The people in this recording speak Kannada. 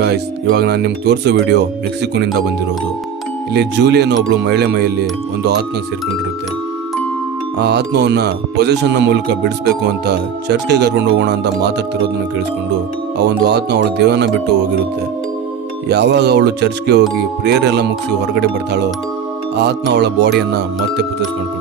ಗಾಯ್ಸ್, ಇವಾಗ ನಾನು ನಿಮ್ಗೆ ತೋರಿಸೋ ವಿಡಿಯೋ ಮೆಕ್ಸಿಕೋನಿಂದ ಬಂದಿರೋದು. ಇಲ್ಲಿ ಜೂಲಿಯನ್ ಒಬ್ಳು ಮಹಿಳೆ ಮೈಯಲ್ಲಿ ಒಂದು ಆತ್ಮ ಸೇರ್ಕೊಂಡಿರುತ್ತೆ. ಆ ಆತ್ಮವನ್ನ ಪೊಸೆಷನ್ನ ಮೂಲಕ ಬಿಡಿಸ್ಬೇಕು ಅಂತ ಚರ್ಚ್ಗೆ ಕರ್ಕೊಂಡು ಹೋಗೋಣ ಅಂತ ಮಾತಾಡ್ತಿರೋದನ್ನ ಕೇಳಿಸ್ಕೊಂಡು ಆ ಒಂದು ಆತ್ಮ ಅವಳ ದೇವನ ಬಿಟ್ಟು ಹೋಗಿರುತ್ತೆ. ಯಾವಾಗ ಅವಳು ಚರ್ಚ್ಗೆ ಹೋಗಿ ಪ್ರೇಯರ್ ಎಲ್ಲ ಮುಗಿಸಿ ಹೊರಗಡೆ ಬರ್ತಾಳೋ, ಆ ಆತ್ಮ ಅವಳ ಬಾಡಿಯನ್ನ ಮತ್ತೆ ಪೊಸೆಸ್ ಮಾಡ್ಕೊಂಡು